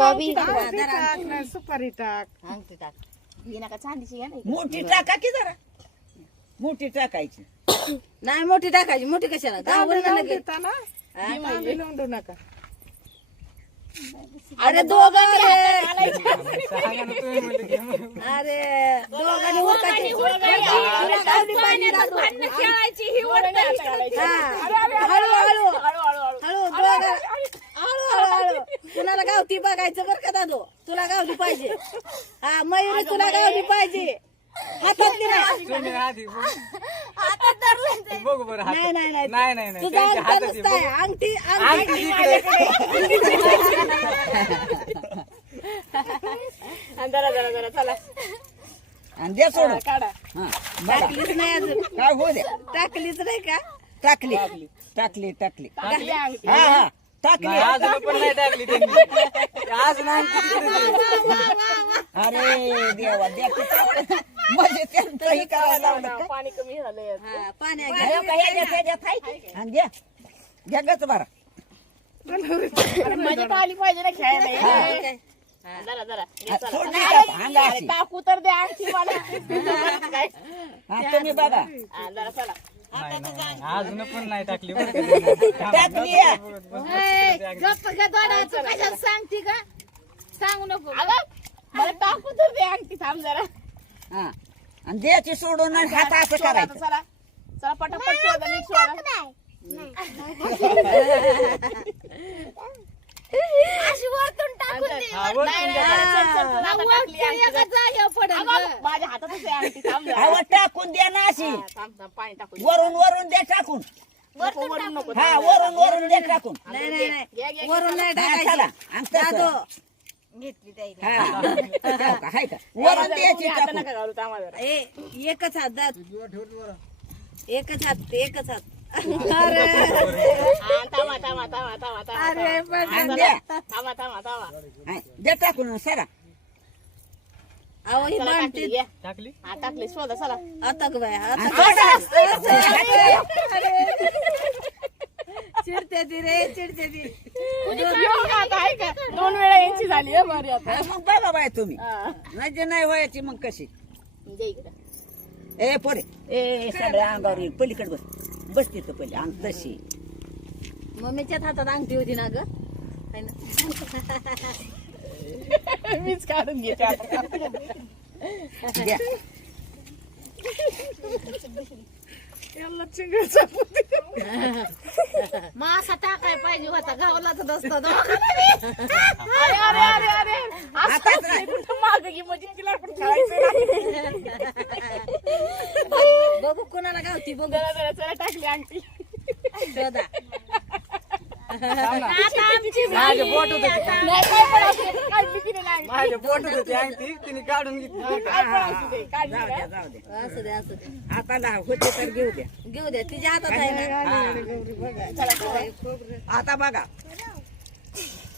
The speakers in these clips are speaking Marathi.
बॉबी टाक. सुपारी टाक. अंगठी टाक. ही नका चांदीची घ्या नाही मोठी टाका की जरा. मोठी टाकायची. नाही मोठी टाकायची. मोठी कशाला? लावून देऊ नका. अरे. अरे दोघांनी. हा. हळू कुणाला गावती बघायचं बरं का दादू तुला गावली पाहिजे हा मयुरी तुला गावली पाहिजे हातातली नाही तुम्ही आधी बघू. बघू बरं हातात. नाही नाही नाही नाही नाही नाही तुझा त्यांच्या अंगठा हातात आहे. नुसता आहे. बघू. अंगठी अंगठी अंगठी इकडे. जरा जरा जरा चला आणि द्या सोडून काढा हा बघा टाकलीच नाही अजून काय होऊ द्या टाकलीच नाही का टाकली टाकली टाकली टाकली अंगठी हा हा टाकली नाही, अजून पण नाही टाकली त्यांनी तिकडे आहे. अरे देवा द्या. म्हणजे त्यांचं हे करायला लावलं का? पाणी कमी झालंय हा पाण्या हे. आणि द्या द्या गच बरा. मजा तर आली पाहिजे ना खेळायला. घ्या जरा जरा. हा, सोड नाही का? अंगा अशी. टाकू तर द्या आणखी मला. काय? हा तुम्ही बघा. हा, जरा चला. नाही नाही, नाही. अजून पण नाही टाकली बरं का त्यांनी. टाकली आहे. कशाला सांगते का सांगू नको. अगं मला टाकू तर दे आणखी थांब जरा. हा. आणि द्यायची सोडून आणि हात असं करायचं. चला. चला पटापट नीट हा, वरतून नाही, द्या. नाही, चल, चल, चल, आता टाकली अंगठी. अगं, माझ्या हातातच आहे अंगठी थांब जरा. हवा टाकून द्या ना अशी. हा, थांब थांब पाणी टाकू वरून वरून द्या टाकून. नको वरून नको हा वरून वरून द्या टाकून. नाही नाही नाही. वरून नाही हा, चला टाकायची. आणि तसं. दादू हा. हो. का, हाय का? वरून द्यायची टाकून ए एकच हात दाद एकच हात एकच हात. अरे. हा, अरे पण आणि द्या. थांबा थांबा थांबा. हा, द्या टाकून सरा. अहो ही मांडती टाकली आता बाय आता. चिडते ती रे चिडते ती येऊ का आता, आहे का? दोन वेळा यांची झाली हं, बरी आता. हा, मग बघा बाय तुम्ही. हा. नाही व्हायची मग कशी? इकडं. ए पोरे. ए सगळ्या अंगावर येईल पलीकडे बस. बस तिथं पहिले अंग तशी. मम्मीच्याच हातात अंगठी होती ना ग? ना. मीच काढून घेते आता. द्या याला मासा टाकाय पाहिजे होता गावलाच नसता अरे अरे अरे अरे. हातात नाही. कुठं मागं की म्हणजे तिला पण खेळायचं ना. बघू कोणाला गावती बघू. जरा जरा चला टाकली शोधा आता आमची बोट होते ते. नाही काय पण असू दे, काढली की होते अंगठी तिने काढून घेतली. असू? द्या असू दे असू दे. आता होते तर घेऊ द्या. घेऊ द्या तिच्या हातात आहे ना. आता बघा.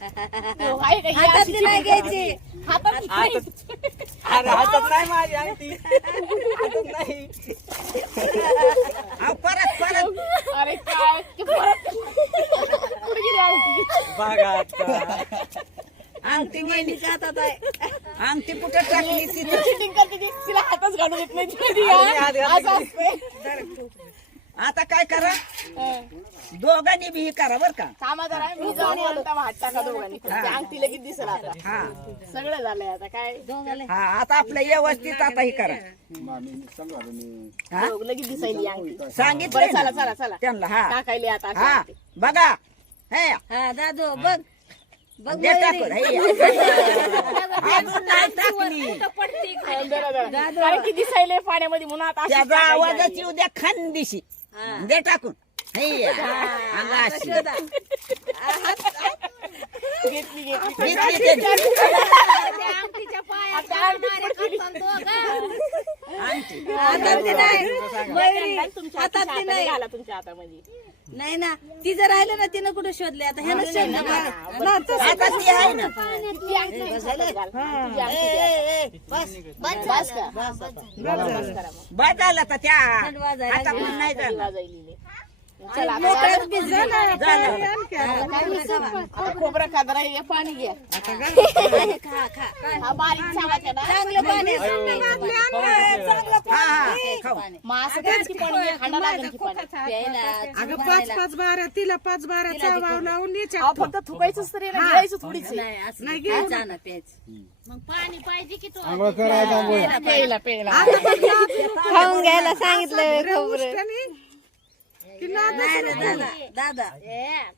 हो? ही. हातातली नाही घ्यायची. हातात हातात अरे हातात नाही माझी अंगठी हातात नाही. अहो, परत परत. अरे काय? ते परत. कुठे गेली अंगठी बघा आता. अंगठी गेली हातात आहे. अंगठी कुठं टाकली तिथं चिटिंग करते ती. तिला हातच घालून देत नाही ती कधी, आधी- हा? आधी- आधी असं असतंय. आता काय करा. दोघांनी बी हे करा बर का. थांबा जरा मी जाऊन आलो तेव्हा हात टाका दोघांनी. ती अंगठी लगेच दिसेल आता. हा. सगळं झालंय आता काय? हा आता आपलं व्यवस्थित आता हे करा. हा? दोघं लगेच दिसायली अंगठी. सांगितलं चला चला चला. त्यांना हा. टाकायली आता अशी हा. अंगठी. बघा. हे. हा दादू बघ. दे. टाकून. अजून नाही टाकली जरा, जरा. कारण की दिसायले पाण्यामध्ये म्हणून आता अशी त्याचा टाकायची आवाजच अंगठी. येऊ द्या खानदिशी हा. दे टाकून अंगा अशी. शोधा घेतली घेतली आता. हातातली नाही मयुरी हातातली नाही घाला तुमच्या हातामध्ये नाही ना ती जर राहिलं ना तिनं कुठे शोधले आता ह्यानं शोधलं का? आता ती आहे ना हातात. बस झालं तर त्या थंड वाजायला आता पण नाही झालं वाजायली. खोबरं खादरा हे पाणी घ्या हा चांगलं पाणी पाणी मग पाणी की पाणी. अगं पाच पाच बारा तिला पाच बारा चावाव लावून फक्त थुकायचंच तरी घ्यायचं थोडीच नाही ना प्यायचं प्यायला? प्यायला खाऊन घ्यायला सांगितलं की नाही रे दादा दादा.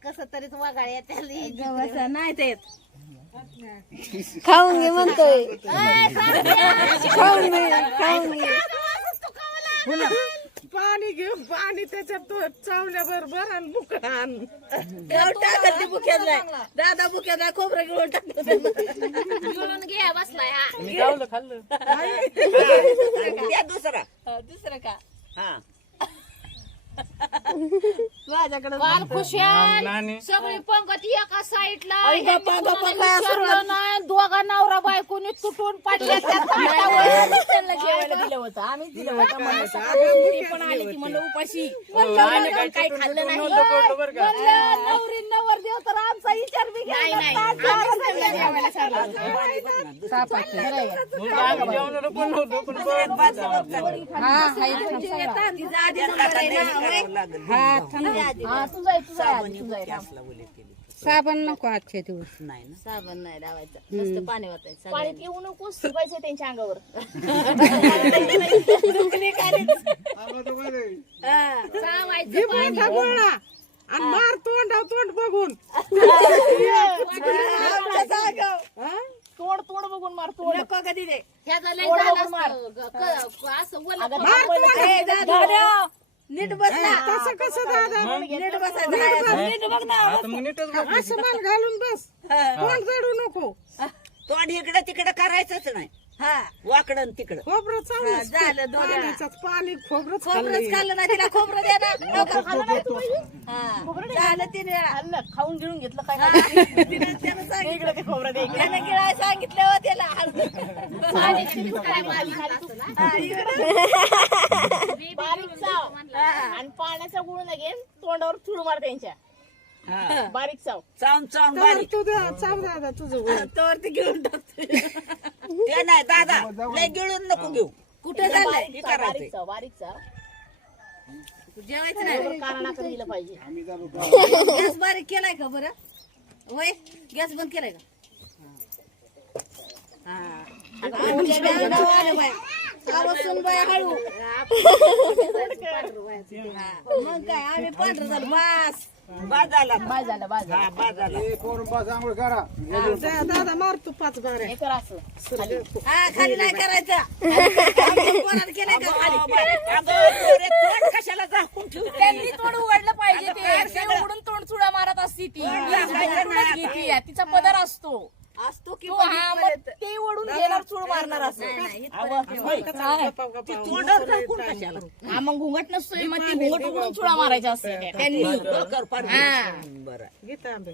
कसं तरीच वागाळ येते नाही ते येत. खाऊन घे म्हणतोय. खाऊन घे खाऊन घे. पाणी घेऊन पाणी त्याच्यात तो चावल्या बरोबर आणि. गाव टाकत नाही दादा बुक्यात नाही खोबरं गिळून टाकतो. घ्या बसलाय हा. मी गावलं खाल्लं. दुसरा. दुसरं का? हा. माझ्याकडे बाल खुशाल. नानी. सगळी पंगती एका साईडला. आई गप्पा गप्पा काय असं नाही. दोघा नवरा बायकोनी तुटून पडल्या त्या ताटावर. त्यांना जेवायला दिलं होतं. आम्ही दिलं होतं. मला सकाळी ती पण आली ती म्हणलं उपाशी. म्हणलं पण काही खाल्लं नाही. पडलं बरं का? म्हणलं नवरी नवर देव तर आमचा विचार बी नाही नाही. आम्हीच त्यांना जेवायला सांगितलं. मग आम्ही जेवणाला पण नव्हतो पण तिचा आधी नंबर आहे ना होय? हा. साबण नको आजच्या दिवस. नाही ना. साबण नाही लावायचं. नुसतं पाणी येऊ सुकायचं त्यांच्या अंगावर. चावायचं आणि मार तोंडाव तोंड बघून. हा? तोड तोड बघून मार तोड. कधी लय झालं असतं. ग- क- असं ओलं दादा, नीट बस ना तसं कसं दादा? नीट बसायचं नीट बघ ना आता मग नीटच बघ. असं मान घालून बस. तोंड जडू नको. तोंड इकडं तिकडं करायचंच नाही. हा. वाकडं तिकडं. खोबरं हा, चालू झालं दोन. वेळा. पाण्याचं पाणी खोबरंच खोबरंच खाल्लं ना तिला खोबरं द्या ना. खाल्लं तू हा. झालं तीन. खाल्लं, खाऊन गिळून घेतलं काय तिने त्यानं सांगितलं इकडे ते खोबरं दे इकडे. त्यानं सांगितलं हो त्याला. बारीक चाव आणि पाण्याचा गुळ लगेन तोंडावर चुळ मार त्यांच्या बारीक चाव चावून चावून बारीक तुझं चाव दादा तुझं वय. तर ते घेऊन टाकतो ते नाही दादा लय गिळून नको घेऊ कुठे झालं बारीक चाव बारीक चाव जेवायचं नाही कानाला दिलं पाहिजे गॅस बारीक केलाय का बरं होय गॅस बंद केलाय का हा. हळू. मग काय आम्ही पांढरं झालं बास दादा पाच बारे हे कर असं. हा खाली नाही करायचं का खाली कशाला झाकून त्यांनी तोंड उघडलं पाहिजे ते ते उघडून तोंड चुडा मारत असती ती. तिचा पदर असतो असतो की तो हा मग ते ओढून घेणार चूड मारणार असं. तोंडावर झाकून कशाला? हा मग घुंगट नसतोय मग ती घुंगट उघडून चुडा मारायच्या असते त्यांनी कर पार बरं. गीता आंबे.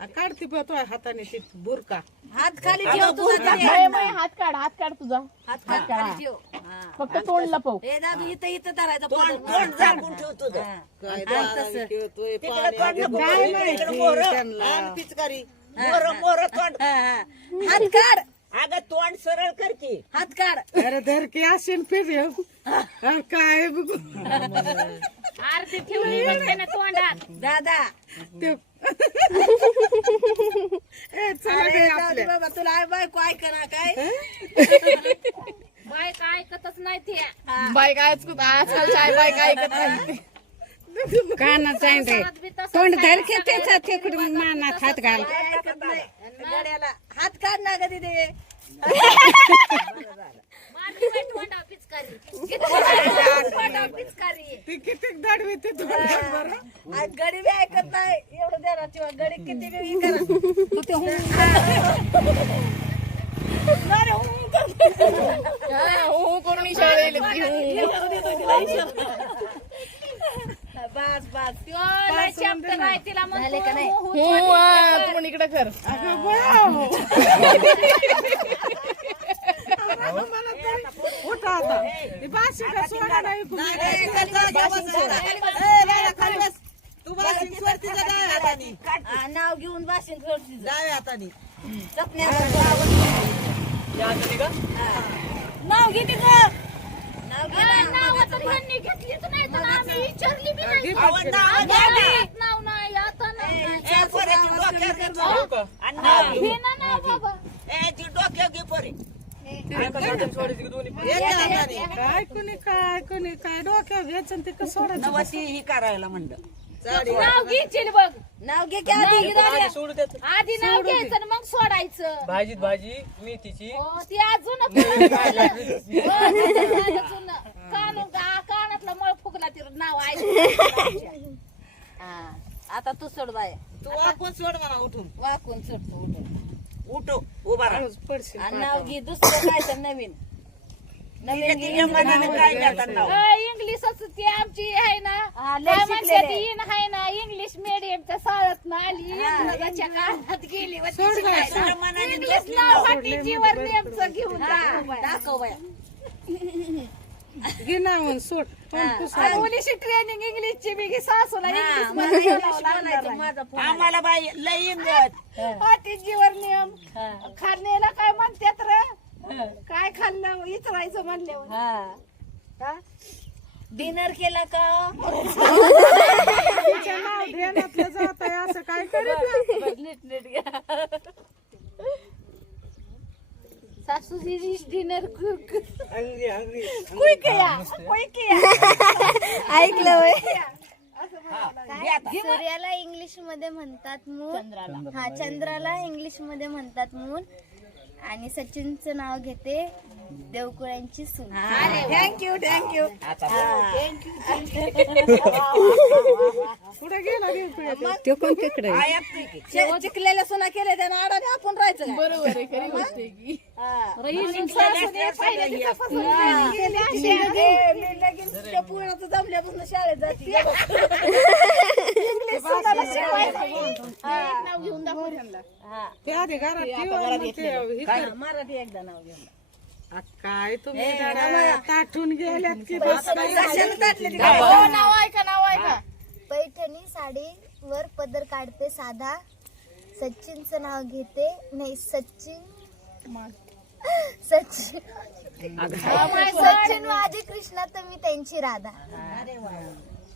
आ, काढती हाताने ती बुरका. हात खाली ठेव तुझा तिथे. मय, मय, हात काढ हात काढ तुझा. हात खाली खाली ठेव. हा. फक्त तोंड लपव दादू इथं इथं धरायचं तोंड झाकून ठेव तुझं. काय हा, तसं. ठेवतोय तिकडे तोंड नको इकडे. आणि पिचकारी मोर मोर तोंड. हात काढ. अगं तोंड सरळ कर की. हात काढ. अरे धरकी असेल फिर काय बघू. आरती ठेवली ना तोंडात. दादा. ते ए, चला अरे काय जाऊ दे आपल्या. बाबा तुला आई बायको ऐकना काय? बायका ऐकतच नाही ते बायका आजकालच्या आई बायका ऐकत नाही. आहे रे तोंड धरके त्याचा तिकडून मानात हात घाल काय ऐकत नाही गड्याला हात काढ ना ग तिथे ती किती दाडवी ती गडी बी ऐकत नाही एवढं द्या किंवा गडी किती बी करा तू हो करून इशारा बस बस तिला का नाही? इकडे कर अगं बाव. अरे मला तरी- उठा आता. नाव घेऊन बाशिंग सोड नाव- या हाताने का नाव घे तिचं नाव घे अरे, नाव. नावं तर ह्यांनी घेतलीच नाही तर आम्ही विचारली बी नाही. अहो, नाव आम्ही घ्या की. गावात नाव नाही आता नाव नाही. ए, पोराची डोक्यावर घे हो? पोरं. का? आणि नाव घे. हे ना नाव बाबा. ए, ती डोक्यावर घे पोरे. काय कोणी काय कोणी काय डोक्यावर घ्यायचं आणि ते कसं सोडायचं? नवसी ही करायला म्हणलं. नाव घ्यायची बघ. नाव घे की आधी. आधी सोडू देत. आधी नाव घ्यायचं आणि मग सोडायचं. भाजीत भाजी मेथीची. हो ती अजून कान कानातला मळ फुगला ती नाव ऐकून हा, आता तू सोड बाय. तू वाकून सोड म्हणा उठून. वाकून सोड तू उठून. उठो उभा राहा. पडशील आणि नाव घे दुसरं काय तर नवीन. नवीन घे तिच्या मनाने काय देतात नाव. इंग्लिशच ती आमची आहे ना. हा, लय काय शिकलेली म्हणते आहे. ती इन आहे ना इंग्लिश मिडियमच्या शाळेत ना आली इंग्रजाच्या काळात गेली शिकायला. मनाने इंग्लिश नाव नेमचं घेऊन दाखव बाया. दाखव बाया. घे नावून सोड तोंड पुस. आणि मुलीची ट्रेनिंग इंग्लिशची बी घे सासूला हा, इंग्लिश मला मध्ये इंग्लिश बोलावं लागणार बोलायचं, आहे. माझा फोन आम्हाला बाई लई पाठीचीवर नियम. हा. खाण्याला काय म्हणतात रे? काय खाल्लं? विचारायचं म्हणल्यावर. हा. डिनर केला का? तिच्या नाव ध्यानातलं जात आहे असं काय करीत नीट नीट घ्या. सासूची डिनर कुक अंगरी अंगरी कुक या कुक या ऐकलं वय सूर्याला इंग्लिशमध्ये म्हणतात मून. हा चंद्राला इंग्लिशमध्ये म्हणतात मून. आणि सचिनचं नाव घेते देवकुळ्यांची सून. थँक्यू थँक्यू पुढे गेला ते कोण तिकडे. चिकलेल्या सुना केले त्यानं आडाने आपण राहायचं? बरोबर आहे खरी गोष्ट आहे की. हा. जमल्यापासून शाळेत जाते. मराठी एकदा नाव घेऊन आ, काय तुम्ही ताठून गेल्यात की? हो, नाव ऐका नाव ऐका. पैठणी साडीवर पदर काढते साधा. सचिनचं नाव घेते. नाही सचिन. सचिन. सचिन माझी कृष्णा तर मी त्यांची राधा.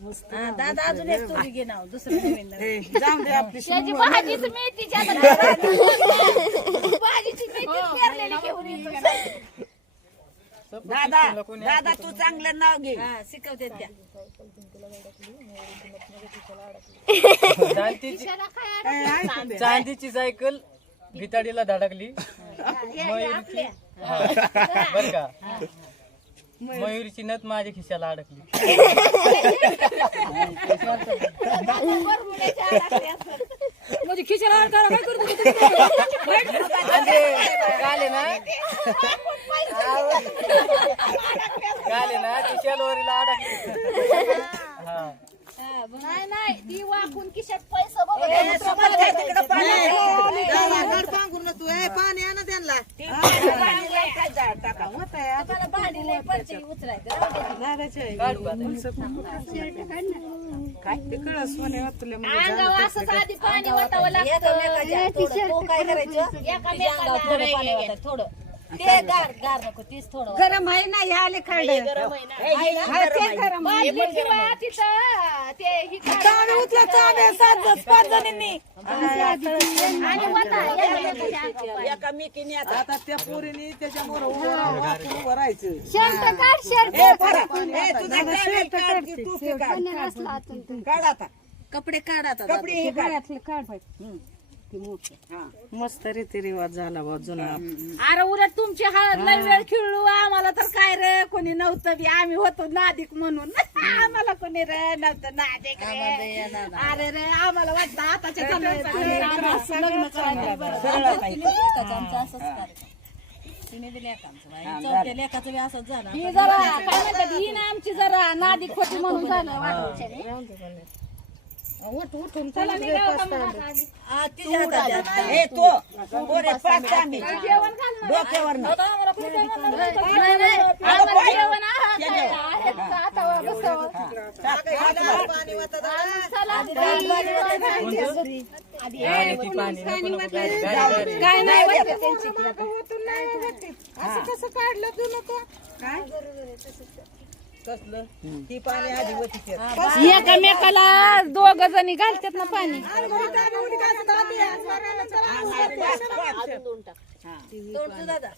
हा, दादा अजून एक घे नाव दुसरं नवीन नाव. जाऊन दे आपली त्याची भाजीच मेथीची आता भाजीची मेथीच पेरलेली घेऊन येतो. दादा दादा तू चांगलं नाव घे. हा शिकवते त्या. चांदीची त्याला काय अडचण? चांदीची सायकल भिताडीला धडकली. बर का. मयुरीची नथ माझ्या खिशाला अडकली. म्हणजे खिशाला अडकायला काय करतो तू? म्हणजे काले ना. काले ना ती शेलवरीला अडकली. हा. नाही नाही ती वाकून खिशात पैसा बघ ए, आता? ते कळस म्हणे तुला अंगावर आधी पाणी वतावं लागतं काय करायचं थोडं ते गार गार नको तीच थोडं गरम आहे ना ह्या खाड ए, ही गरम आहे. बादली किंवा तिथं ते ही उचला चाबे सात पाच जणींनी. आणि वता एकामेकाच्या अंगावर. एकामेकीने आता आता त्या पोरीने त्याच्यामुळे उभं वाकून उभं राहायचं. शर्ट काढ शर्ट ए, पोरा, ए, तुझा टॉवेल काढ की? टोपी काढ. काढ. आता. कपडे काढ आता कपडे हे काढ. मस्त रीतिरिवाज झाला बा जुना. अरे उलट तुमची हळद लय वेळ खेळू आम्हाला तर काय रे? कोणी नव्हतं बी. आम्ही होतो नादिक म्हणून. आम्हाला कोणी रे नव्हतं नादिक रे. अरे रे आम्हाला वाटतं आताच्या ही. जरा काय म्हणतात ही ना आमची जरा नादिक होती म्हणून झालं चला मग आता आधी? हा, जेवण घाल ना. नाही, नाही. आम्हाला जेवण आहे काय? का? आता बसावं. नाही. असं कसं काढलं तू नको? काय? एकामेकाला दोघ जणी घालतात ना पाणी. दादा.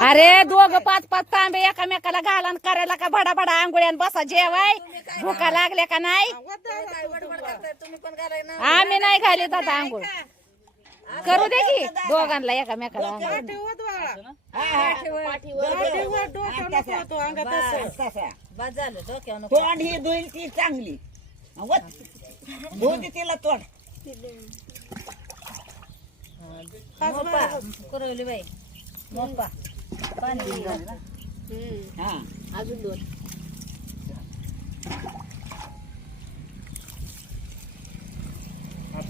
अरे दोघ पाच पाच तांबे एकामेकाला घालन करायला का बडा बडा आंघोळ्यान बसा जेवाय? भुका लागल्या का नाही? आम्ही नाही घालीत आता आंघोळ. करू दे की दोघांना एकामेकाला आंघोळ तसा. बस झालं डोक्यावर नको. तोंड ही धुईल ती चांगली. वत. दे तिला तोंड. मोपा. कुरवली बाई. मोपा. पाणी हा. अजून दोन.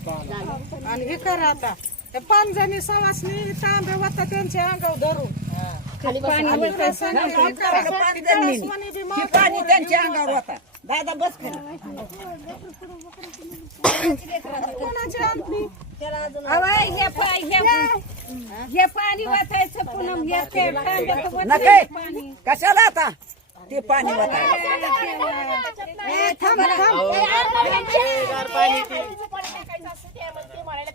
आणि हे करा आता. ते पाच जणी सवासनी तांबे वाटत त्यांच्या अंगावर धरून. खाली. पाणी हे पाणी ती ही पाणी त्यांच्या अंगावर होता. दादा बस खाली कोणाची आणली त्याला अजून अवाय, हे पाय हे हे पाणी वाचायचं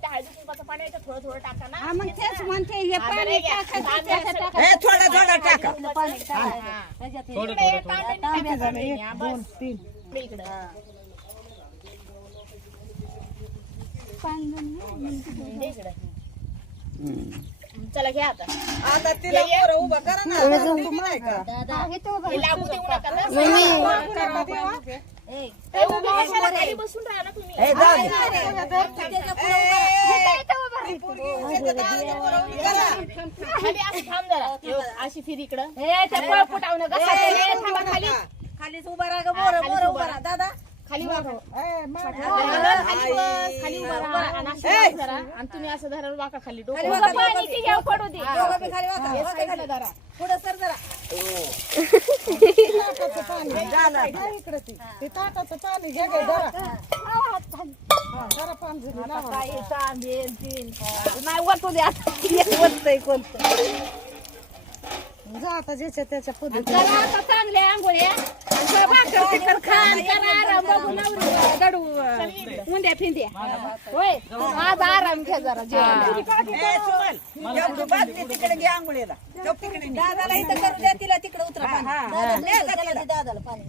हे पाणी ते हा, मग तेच म्हणते हे पाणी. हे थोडा थोडा टाका. थोडं थोडं. एक, दोन, तीन. चला घ्या आता. आता तिला पोरं उभं करा ना. नाही का? हे लागू देऊ नका ना. हे बसून राहा ना तुम्ही हे थांब जरा हे अशी फिर इकडं हे हे खालीच उभा राहा ग मोर मोर उभा राहा दादा खाली खाली बस, खाली उभा राहा. आणि अशी तुम्ही असं धरायला वाका खाली. डोकं उभं पाणीची घ्या पडू दे धरा. पुढं सर जरा ताटाचं पाणी. घ्या इकडे ती. ते ताटाचं पाणी घ्या गं, जरा. हा, जरा पाणी दिली, लावा. काही तांबे तीन नाही वतू दे आता एक वतय कोणतं? जा आता ज्याच्या त्याच्या पद्धती चला आता चांगल्या आंघोळ्या आणि थोडं भाकर तिखट खा करा आराम बघू नवरी दडू मुंड्या फिंद्या. होय आज आराम घ्या जरा जेवण तिकडे घे आंघोळीला. ठेव तिकडे नी. दादाला इथं करू द्या तिला तिकडे उतरा पाणी. दादाला पाणी.